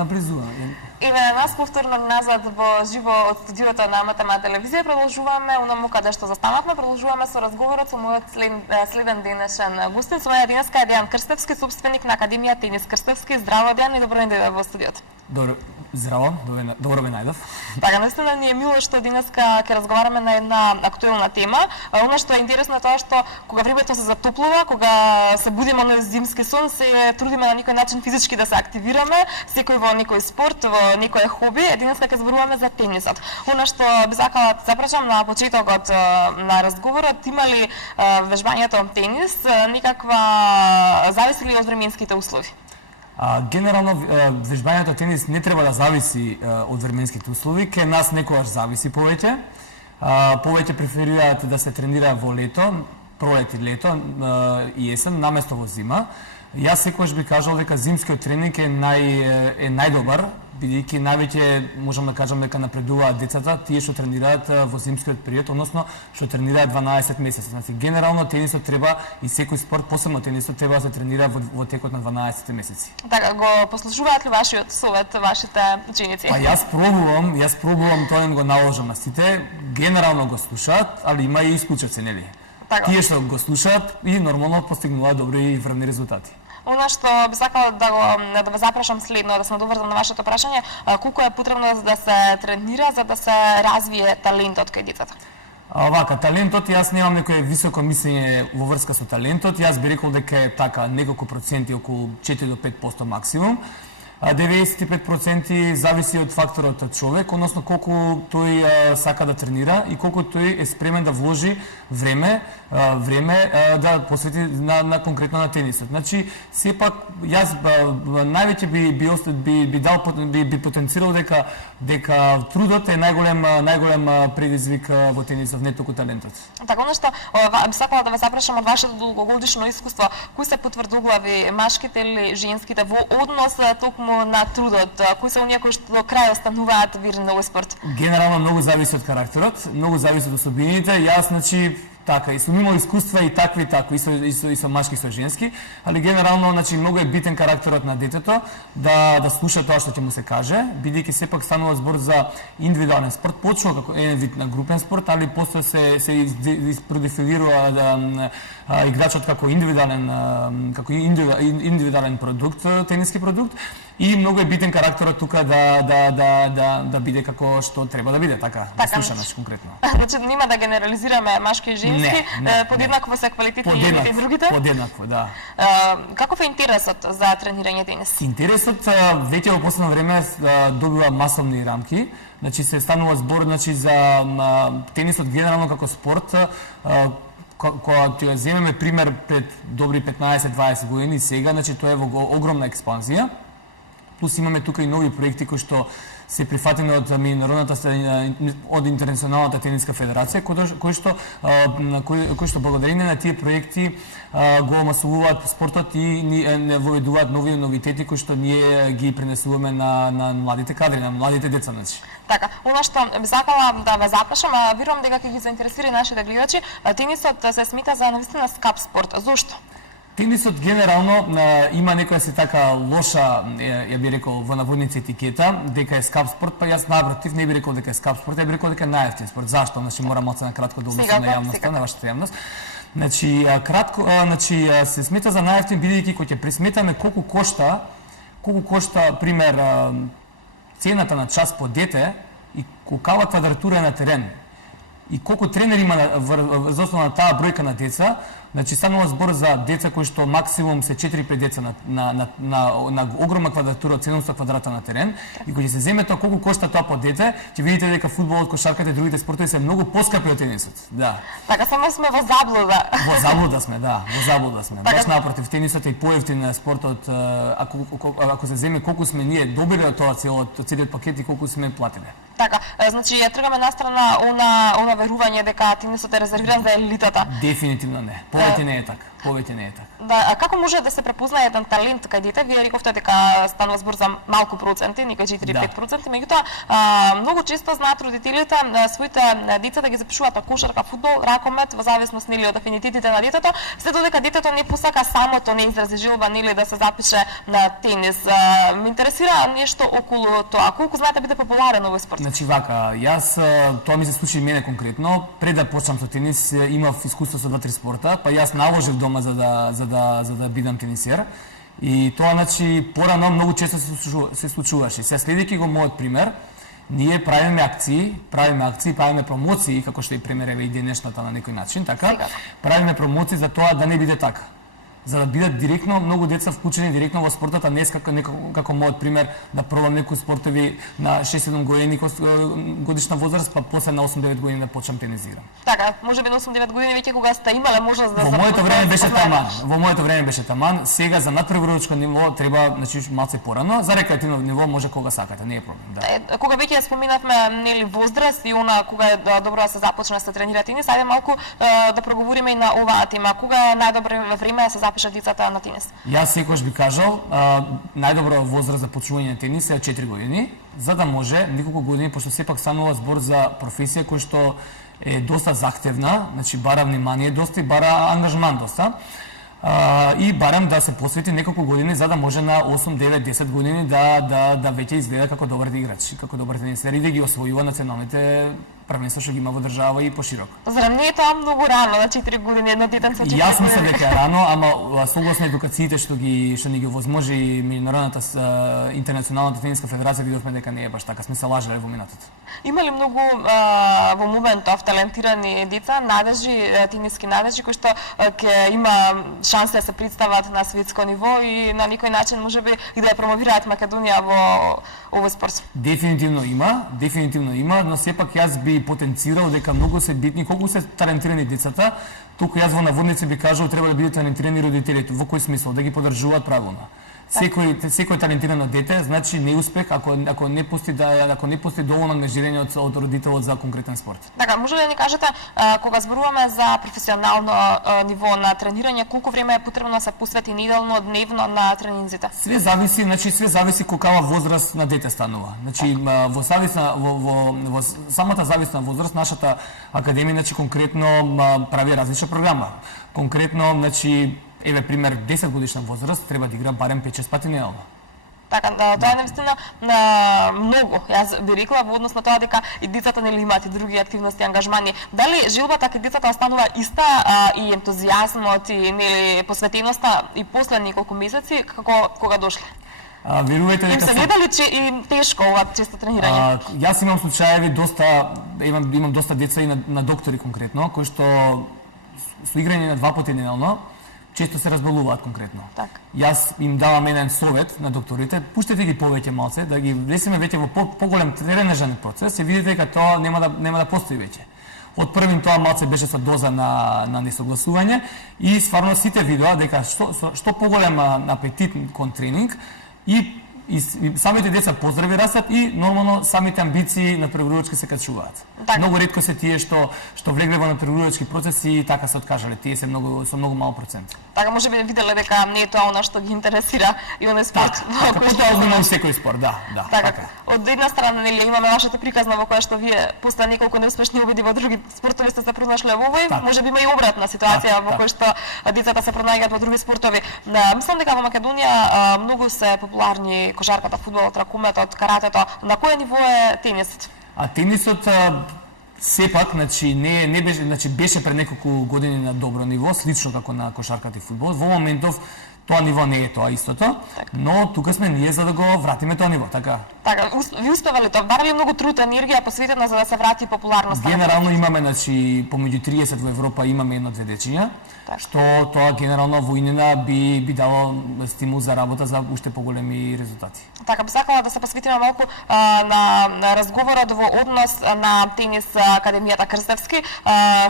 напрезуваме. Еве нас повторно назад во живо од студиото на МТМ телевизија продолжуваме онаму каде што застанавме, продолжуваме со разговорот со мојот следен денешен гостин, со моја денеска е Дејан Крстевски, собственик на Академија Тенис Крстевски. Здраво, Дејан, и добро дојде во студиото. Здраво, добро ме најдов. Така, наистина ни е мило што денеска ќе разговараме на една актуелна тема. Она што е интересно е тоа што кога времето се затоплува, кога се будиме на зимски сон, се трудиме на некој начин физички да се активираме, секој во некој спорт, во некое хоби. Денеска ќе зборуваме за тенисот. Она што би сакала да запрашам на почетокот на разговорот, има ли вежбањето тенис некаква зависи ли од временските услови? Генерално, вежбањето тенис не треба да зависи од временските услови, ке нас некогаш зависи повеќе. Повеќе преферираат да се тренира во лето, пролет и лето и есен, наместо во зима. Јас секогаш би кажал дека зимскиот тренинг е најдобар, бидејќи највеќе можам да кажам дека напредуваат децата, тие што тренираат во зимскиот период, односно што тренираат 12 месеци. Значи генерално тенисот треба и секој спорт, посебно тенисот треба да се тренира во текот на 12 месеци. Така, го послушуваат ли вашиот совет вашите ученици? Па јас пробувам, тоа им го наложам на сите, генерално го слушаат, али има и исклучоци, нели? Така. Тие што го слушаат и нормално постигнуваат добри и врвни резултати. Она што би сакала да ве запрашам следно, да се надоврзам на вашето прашање, колку е потребно за да се тренира, за да се развие талентот кај децата? Вака, талентот, јас немам некој високо мислење во врска со талентот, јас би рекол дека е така неколку проценти, околу 4 до 5% максимум. 95% зависи од факторот од човек, односно колку тој сака да тренира и колку тој е спремен да вложи време да посвети на конкретно на тенисот. Значи, сепак јас највеќе би потенцирал дека трудот е најголем предизвик во тенисот, не толку талентот. Така, она што би сакала да ве запрашам од вашето долгогодишно искуство, кои се потврдоглави, машките или женските, во однос токму на трудот, кои се оние кои што до крај остануваат верни на овој спорт? Генерално многу зависи од карактерот, многу зависи од особините. Јас, значи, така, и сум имал искуства и такви, и со машки, и со женски, али генерално, значи, многу е битен карактерот на детето да слуша тоа што ќе му се каже, бидејќи сепак станува збор за индивидуален спорт, почнува како еден вид на групен спорт, али после се продефилирува играчот како индивидуален продукт, тениски продукт, и многу е битен карактерот тука да биде како што треба да биде, така, да слушаш конкретно. Значи, нема да генерализираме машки и женски, подеднакво се квалитети и едните и другите? Подеднакво, да. Каков е интересот за тренирање тенис? Интересот веќе во последно време добива масовни рамки. Значи се станува збор, значи, за тенисот генерално како спорт, кога ќе земеме пример пред добри 15-20 години, сега, значи тоа е во огромна експанзија. Плюс имаме тука и нови проекти кои што се прифатени од од Интернационалната тениска федерација, кои што благодарение на тие проекти го масовуваат спортот и не воведуваат нови новитети кои што ние ги пренесуваме на младите кадри, на младите деца, значи. Така, она што би сакала да ве запрашам, верувам дека ќе ги заинтересира и нашите гледачи, тенисот се смета за навистина скап спорт. Зошто? Тенисот генерално има некоја се така лоша, ја би рекол, во наводници етикета, дека е скап спорт, па јас напротив не би рекол дека е скап спорт, ја би рекол дека е најевтин спорт. Зашто? Значи морам на кратко да обяснам на јавноста, на вашата јавност. Значи се смета за најевтин бидејќи кога ќе пресметаме колку кошта пример цената на час по дете и колкава квадратура е на терен и колку тренери има за основа на таа бројка на деца. Значи, станува збор за деца кои што максимум се 4-5 деца на огромна квадратура од 700 квадрата на терен. И кога ќе се земе тоа колку кошта тоа по дете, ќе видите дека фудбалот, кошарката и другите спортови се многу поскапи од тенисот. Да. Така само сме во заблуда. Во заблуда сме, да, во заблуда сме. Баш напротив, тенисот е поевтин спортот, ако се земе колку сме ние добили од тоа целиот пакет и колку сме платиле. Така, Значи ја тргаме настрана она верување дека тенисот е резервиран за елитата. Дефинитивно не. Повеќе не е така. Повеќе не е така. Да, а како може да се препознае еден талент кај дете? Вие рековте дека станува збор за малку проценти, некај 4-5%, меѓутоа многу често знаат родителите своите деца да ги запишуваат на кошарка, фудбал, ракомет, во зависност нели од афинитетите на детето, се додека детето не посака самото не изрази желба нели да се запише на тенис. Ме интересира нешто околу тоа. Колку знаете биде популарен овој спорт? Значи вака, јас тоа ми се случи и мене конкретно, пред да почнам со тенис имав искуство со 2-3 спорта, па јас наложив дома за да бидам тенисер. И тоа значи порано многу често се случуваше. Се следејќи го мојот пример, ние правиме акции, правиме промоции, како што и премереве и денешната на некој начин, така? Правиме промоции за тоа да не биде така. За да бидат директно многу деца вклучени директно во спортот, а не како мојот пример да пробам некои спортови на 6-7 години годишна возраст, па после на 8-9 години да почнам тенизирам. Така, можеби на 8-9 години веќе кога сте имале можност да Во моето време беше таман. Сега за надпреварувачко ниво треба, значи малце порано, за рекреативно ниво може кога сакате, не е проблем, да. Кога веќе споминавме нели возраст и она кога е добро да се започне да се тренира тенис, ајде малку да проговориме и на оваа тема. Кога е најдобро време да се запишат децата на тенис? Јас секогаш би кажал, најдобра возраст за почнување на тенис е 4 години, за да може неколку години, пошто сепак станува збор за професија која што е доста захтевна, значи бара внимание доста и бара ангажман доста. И барам да се посвети неколку години за да може на 8, 9, 10 години да веќе изгледа како добар играч, како добар тенисер и да ги освојува националните првенства што ги има во држава и пошироко. Зарем не е тоа многу рано на 4 години едно детенце? Јас мислам дека е рано, ама согласно едукациите што ни ги возможи меѓународната интернационалната тениска федерација, видовме дека не е баш така, сме се лажеле во минатото. Има ли многу во моментов талентирани деца, надежи, тениски надежи кои што ќе има шанса да се представат на светско ниво и на некој начин можеби и да ја промовираат Македонија во овој спорт? Дефинитивно има, но сепак јас би потенцирал дека многу се битни колку се талентирани децата, туку јас во наводници би кажал треба да бидат талентирани родителите. Во кој смисол? Да ги поддржуваат правилно. Секој талентирано дете значи неуспех ако не пусти доволно ангажирање од родителот за конкретен спорт. Така, може ли да ни кажете кога зборуваме за професионално ниво на тренирање, колку време е потребно да се посвети неделно, дневно на тренинзите? Све зависи колкава возраст на дете станува. Значи во самата зависна возраст нашата академија значи конкретно прави различна програма. Конкретно значи еве пример 10 годишна возраст треба да игра барем 5-6 пати неделно. Така, тоа е навистина многу. Јас би рекла во однос на тоа дека и децата нели имаат и други активности и ангажмани. Дали жилбата кај децата останува иста и ентузијазмот и нели посветеноста и после неколку месеци како кога дошле? Верувајте дека се гледали че и тешко ова често тренирање? Јас имам случаеви имам доста деца и на доктори конкретно кои што со играње на 2 пати неделно често се разболуваат конкретно. Так. Јас им давам еден совет на докторите, пуштете ги повеќе малце, да ги влесиме веќе во поголем тренежен процес, и видите дека тоа нема да постои веќе. Од првим тоа малце беше со доза на несогласување и стварно сите видоа дека што поголем апетит кон тренинг и самите деца поздрави растат и нормално самите амбиции на преврудачки се качуваат. Многу ретко се тие што влегле во надпреврудачки процеси и така се откажале. Тие се со многу мал процент. Така можеби виделе дека не е тоа она што ги интересира и оној спорт. Така, тоа одмина секој спорт, да. Така. Од една страна нели имаме вашата приказна во која што вие после неколку неуспешни обиди во други спортови сте се пронашле во овој, можеби има и обратна ситуација во која што децата се пронајгаат во други спортови. Мислам дека во Македонија многу се популарни кошарката, фудбалот, ракометот, каратето. На кое ниво е тенисот? Тенисот сепак, беше пред неколку години на добро ниво, слично како на кошарката и фудбал. Во моментов тоа ниво не е тоа истото, но тука сме ние за да го вратиме тоа ниво, така. Така, ви успевале тоа? Барали многу труд, енергија посветена за да се врати популярноста? Генерално имаме, помеѓу 30 во Европа имаме 1-2 дечиња, што тоа генерално во инина би дало стимул за работа за уште поголеми резултати. Така, би сакала да се посветиме малку на разговорот во однос на тенис Академијата Крстевски.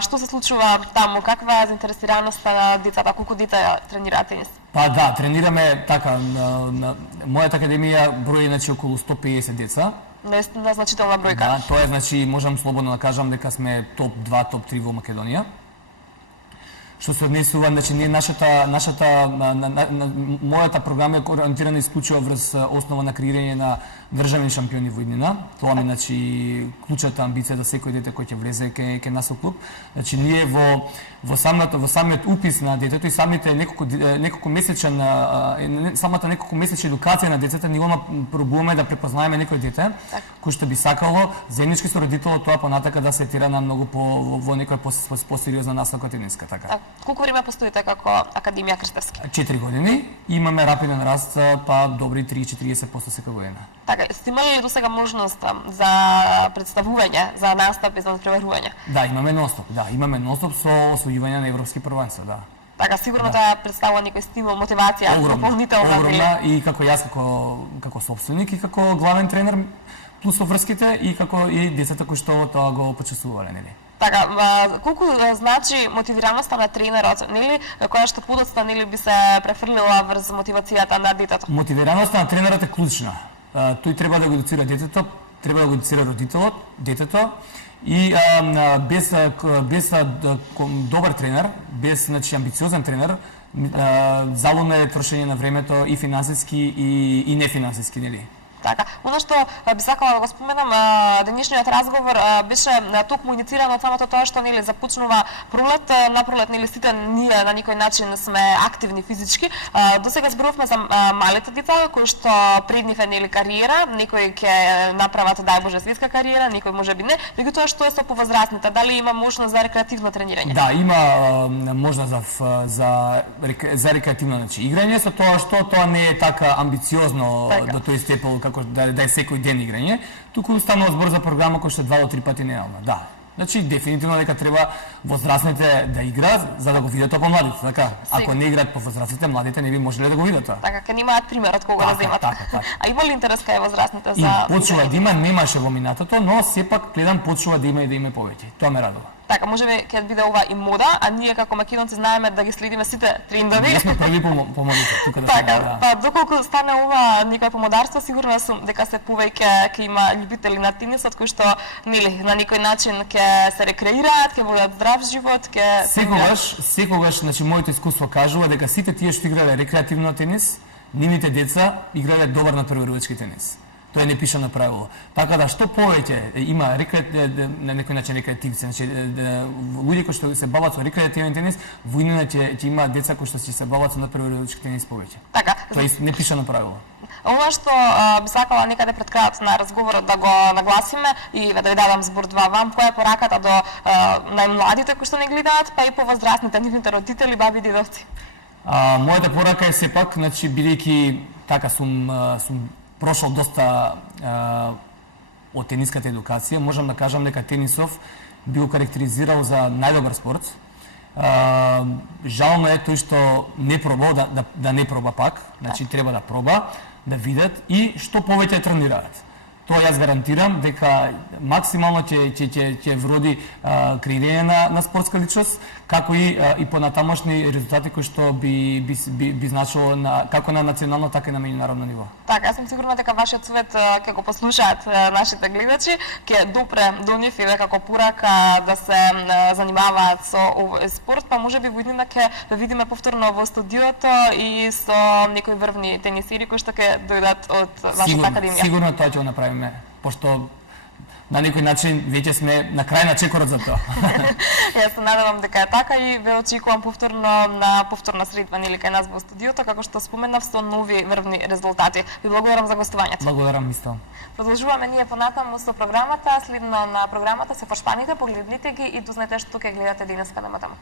Што се случува таму? Каква е заинтересираноста на децата? Колку деца тренираат тенис? Па да, тренираме така, мојата академија брои значи околу 150 деца. Наистина значителна бројка. Да, тоа е значи можам слободно да кажам дека сме топ 2, топ 3 во Македонија. Што се однесува, значи ние мојата програма е ориентирана исклучиво врз основа на креирање на државни шампиони во иднина. Тоа ми значи клучната амбиција за секој дете кој ќе влезе кај нас во клуб. Значи ние во самиот упис на детето и самите неколку месечна едукација на децата, ние пробуваме да препознаеме некој дете кој што би сакало заеднички со родителот тоа понатака да се тира на многу во некоја посериозна наставка тениска, така. Колку време постоите како Академија Крстевски? 4 години. Имаме рапиден раст, па добри 30-40% секоја година. Така, сте имали ли досега можност за представување, за настапи, за надпреварување? Да, имаме ностоп. Да, имаме ностоп со освојување на европски првенства, да. Така, сигурно тоа представува некој стимул, мотивација, дополнителна. Огромна, и како јас како собственик и како главен тренер плюс врските и како и децата кои што тоа го почувствувале, нели? Така, колку значи мотивираноста на тренерот, нели, која што подоцна нели би се префрлила врз мотивацијата на детето? Мотивираноста на тренерот е клучна. Тој треба да го едуцира детето, треба да го едуцира родителот, детето, и без добар тренер, без значи амбициозен тренер, залудно е трошење на времето и финансиски и нефинансиски, нели? Така, она што би сакала да го споменам, денешниот разговор беше токму иницииран од самото тоа што нели започнува пролет, на пролет нели сите ние на некој начин сме активни физички. Досега зборувавме за малите деца кои што пред нив е нели кариера, некои ќе направат дај Боже светска кариера, некои можеби не, меѓутоа што е со повозрастните, дали има можност за рекреативно тренирање? Да, има можност за рекреативно значи играње, со тоа што тоа не е така амбициозно до тој степен како да е секој ден играње, туку станува збор за програма која што 2 до 3 пати неделно. Да. Значи дефинитивно дека треба возрастните да играат за да го видат тоа помладите, така. Ако не играат по возрастните, младите не би можеле да го видат тоа. Така, ке немаат примерот кога да земат. Така. А има ли интерес кај возрастните за почува да има, немаше во минатото, но сепак гледам почува да има повеќе. Тоа ме радува. Така, можеби ќе биде ова и мода, а ние како македонци знаеме да ги следиме сите трендови. Ние сме први помодите тука да се така, па доколку стане ова некој помодарство, сигурно сум дека се повеќе ќе има љубители на тенисот кои што нели на некој начин ќе се рекреираат, ќе водат здрав живот, ќе секогаш, значи моето искуство кажува дека сите тие што играле рекреативно тенис, нивните деца играле добар надпреварувачки тенис. Тоа е непишано правило. Така да што повеќе има на некој начин рекреативци, значи луѓе кои што се бават со рекреативен тенис, во иднина ќе има деца кои што ќе се бават со надпреварувачки тенис повеќе. Така. Тоа е непишано правило. Она што би сакала некаде пред крајот на разговорот да го нагласиме и да ви дадам збор два вам, која е пораката до најмладите кои што не гледаат, па и повозрастните, нивните родители, баби и дедовци? Мојата порака е сепак, значи бидејќи така сум прошол доста од тениската едукација, можам да кажам дека тенисов би го карактеризирал за најдобар спорт. Жално е тој што не пробал да не проба пак, значи треба да проба, да видат и што повеќе тренираат. Тоа јас гарантирам дека максимално ќе вроди креирање на спортска личност, како и понатамошни резултати кои што би значило како на национално, така и на меѓународно ниво. Така, јас сум сигурна дека вашиот совет ќе го послушаат нашите гледачи, ќе допре до нив и како порака да се занимаваат со овој спорт, па можеби во иднина ќе да видиме повторно во студиото и со некои врвни тенисери кои што ќе дојдат од вашата академија. Сигурно тоа ќе го направиме, пошто на некој начин веќе сме на крај на чекорот за тоа. Јас се надевам дека е така и ве очекувам повторно на повторна средба нели кај нас во студиото, како што споменав, со нови врвни резултати. Ви благодарам за гостувањето. Благодарам исто. Продолжуваме ние понатаму со програмата, следно на програмата се Фошпаните, погледнете ги и дознайте што ќе гледате денеска на МТМ.